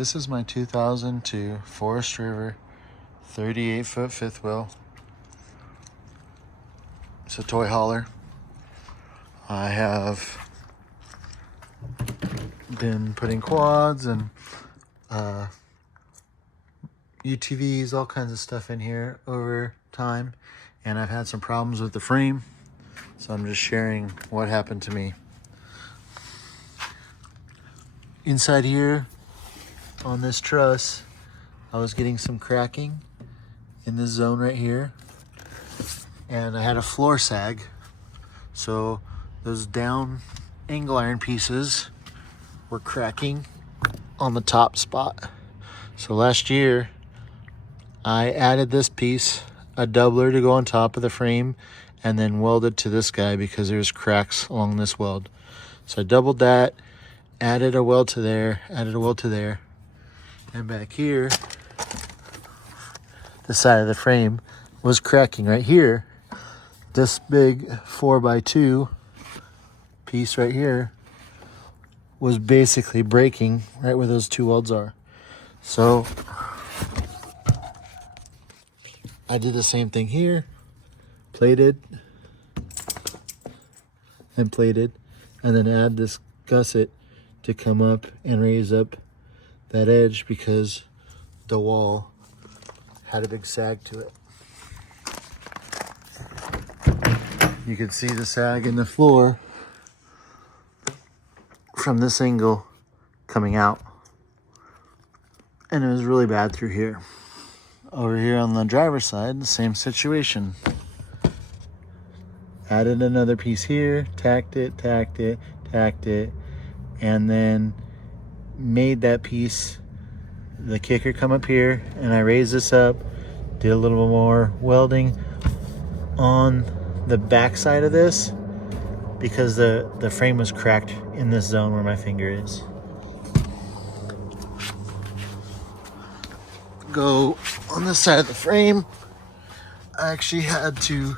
This is my 2002 Forest River 38-foot fifth wheel. It's a toy hauler. I have been putting quads and UTVs, all kinds of stuff in here over time, and I've had some problems with the frame, so I'm just sharing what happened to me. Inside here on this truss, I was getting some cracking in this zone right here, and I had a floor sag, so those down angle iron pieces were cracking on the top spot. So last year I added this piece, a doubler to go on top of the frame, and then welded to this guy because there's cracks along this weld. So I doubled that, added a weld to there, added a weld to there, and back here, the side of the frame was cracking right here. This big 4x2 piece right here was basically breaking right where those two welds are. So I did the same thing here, plated and plated, and then add this gusset to come up and raise up that edge because the wall had a big sag to it. You can see the sag in the floor from this angle coming out, and it was really bad through here. Over here on the driver's side, the same situation. Added another piece here, tacked it, and then made that piece, the kicker, come up here, and I raised this up, did a little bit more welding on the back side of this because the frame was cracked in this zone where my finger is. Go on this side of the frame, I actually had to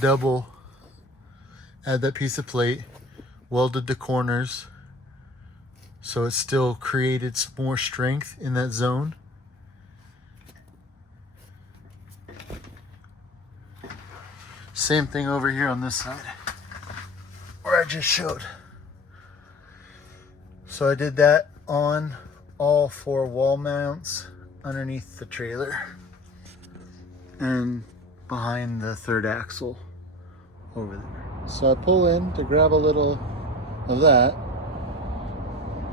double add that piece of plate, welded the corners so it still created some more strength in that zone. Same thing over here on this side where I just showed. So I did that on all four wall mounts underneath the trailer and behind the third axle over there. So I pull in to grab a little of that.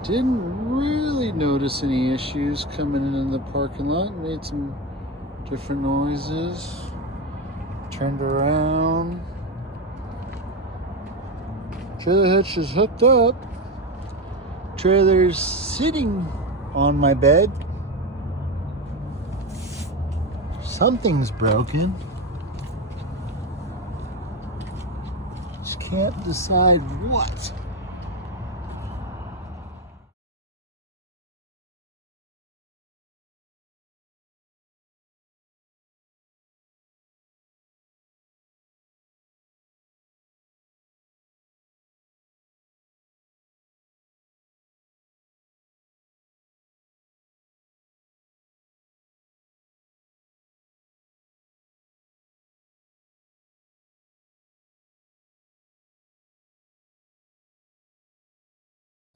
Didn't really notice any issues coming in the parking lot. Made some different noises. Turned around. Trailer hitch is hooked up. Trailer's sitting on my bed. Something's broken. Just can't decide what.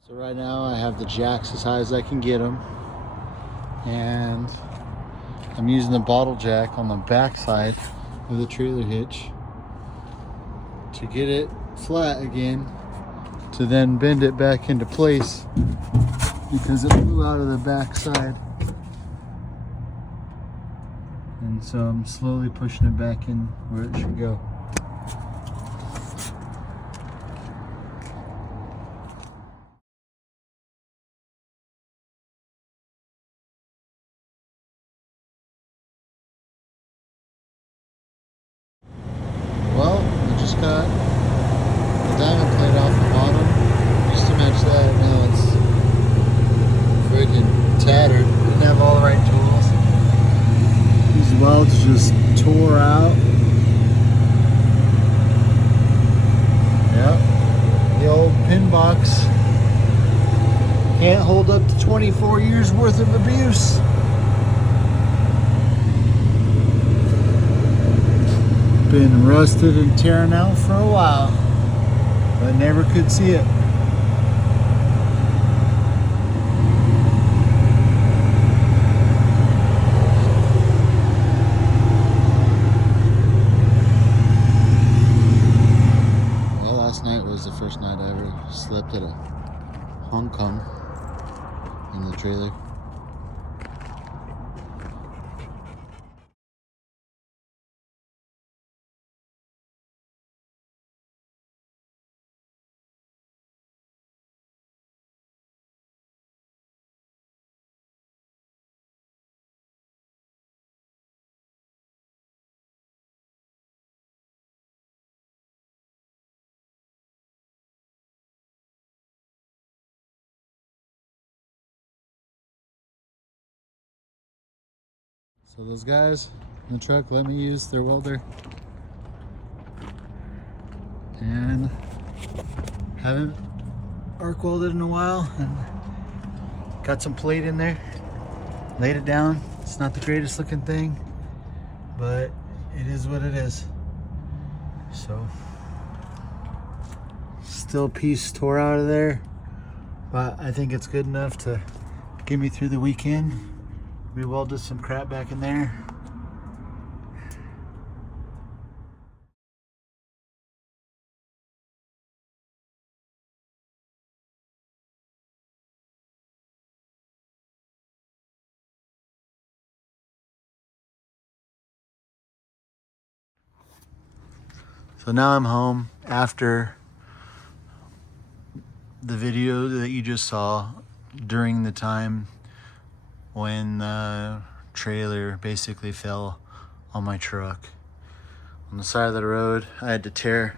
So right now I have the jacks as high as I can get them, and I'm using the bottle jack on the back side of the trailer hitch to get it flat again, to then bend it back into place because it flew out of the back side. And so I'm slowly pushing it back in where it should go. Well, I just got the diamond plate off the bottom. Used to match that, now it's freaking tattered. Didn't have all the right tools. These welds just tore out. Yep, the old pin box Can't hold up to 24 years worth of abuse. Been rusted and tearing out for a while, but never could see it. Well, last night was the first night I ever slept at a Hong Kong in the trailer. So those guys in the truck let me use their welder, and haven't arc welded in a while, and got some plate in there, laid it down. It's not the greatest looking thing, but it is what it is. So still a piece tore out of there, but I think it's good enough to get me through the weekend. We welded some crap back in there. So now I'm home after the video that you just saw during the time when the trailer basically fell on my truck. On the side of the road, I had to tear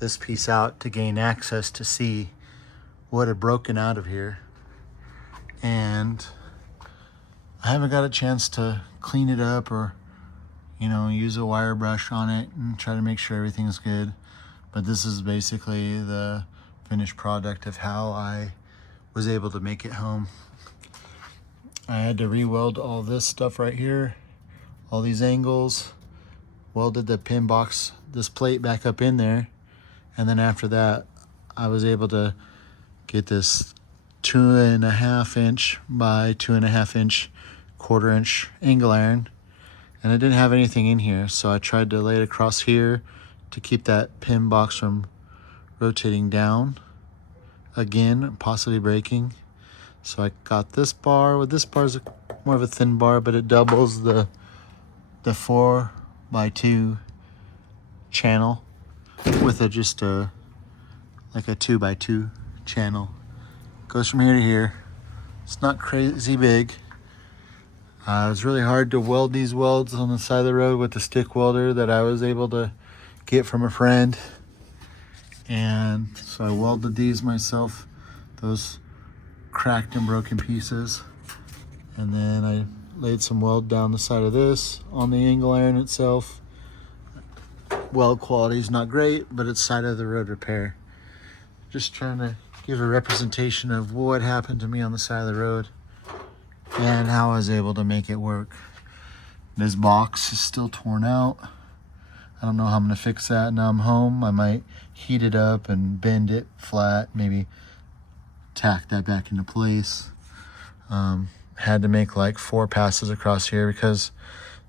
this piece out to gain access to see what had broken out of here. And I haven't got a chance to clean it up or, you know, use a wire brush on it and try to make sure everything's good. But this is basically the finished product of how I was able to make it home. I had to re-weld all this stuff right here, all these angles, welded the pin box, this plate back up in there, and then after that I was able to get this 2.5 inch by 2.5 inch 1/4 inch angle iron, and I didn't have anything in here, so I tried to lay it across here to keep that pin box from rotating down again, possibly breaking. So I got this bar. Well, this bar is more of a thin bar, but it doubles the 4x2 channel with just like a 2x2 channel. Goes from here to here. It's not crazy big. It was really hard to weld these welds on the side of the road with the stick welder that I was able to get from a friend. And so I welded these myself, those cracked and broken pieces, and then I laid some weld down the side of this on the angle iron itself. Weld quality is not great, but it's side of the road repair. Just trying to give a representation of what happened to me on the side of the road and how I was able to make it work. This box is still torn out. I don't know how I'm gonna fix that. Now I'm home. I might heat it up and bend it flat, maybe tack that back into place. Had to make like 4 passes across here because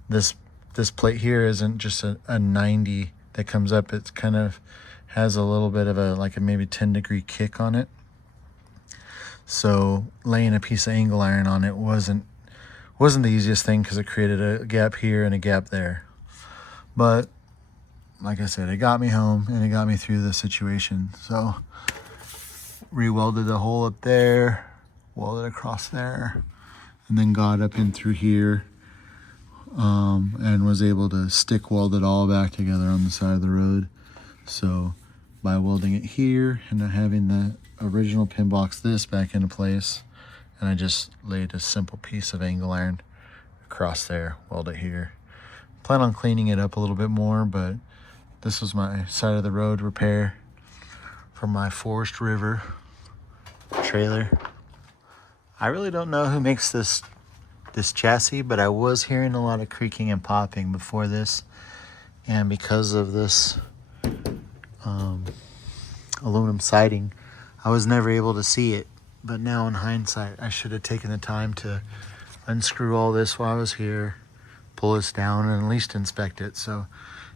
this plate here isn't just a 90 that comes up. It kind of has a little bit of a like a maybe 10-degree kick on it. So laying a piece of angle iron on it wasn't the easiest thing because it created a gap here and a gap there. But like I said, it got me home and it got me through the situation. So re-welded the hole up there, welded across there, and then got up in through here, and was able to stick weld it all back together on the side of the road. So by welding it here and having the original pin box this back into place, and I just laid a simple piece of angle iron across there, weld it here. Plan on cleaning it up a little bit more, but this was my side of the road repair from my Forest River trailer. I really don't know who makes this chassis, but I was hearing a lot of creaking and popping before this, and because of this aluminum siding, I was never able to see it. But now in hindsight, I should have taken the time to unscrew all this while I was here, pull this down, and at least inspect it. So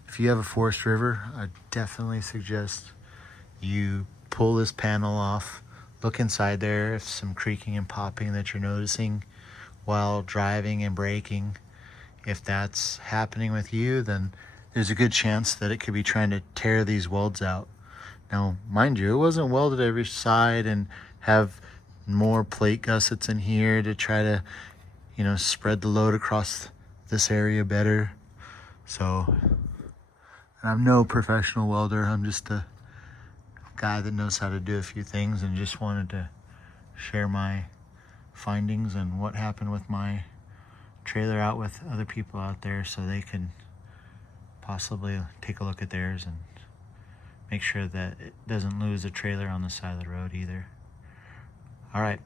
if you have a Forest River, I definitely suggest you pull this panel off, look inside there if some creaking and popping that you're noticing while driving and braking. If that's happening with you, then there's a good chance that it could be trying to tear these welds out. Now, mind you, it wasn't welded every side and have more plate gussets in here to try to, spread the load across this area better. So, and I'm no professional welder. I'm just a guy that knows how to do a few things, and just wanted to share my findings and what happened with my trailer out with other people out there, so they can possibly take a look at theirs and make sure that it doesn't lose a trailer on the side of the road either. All right.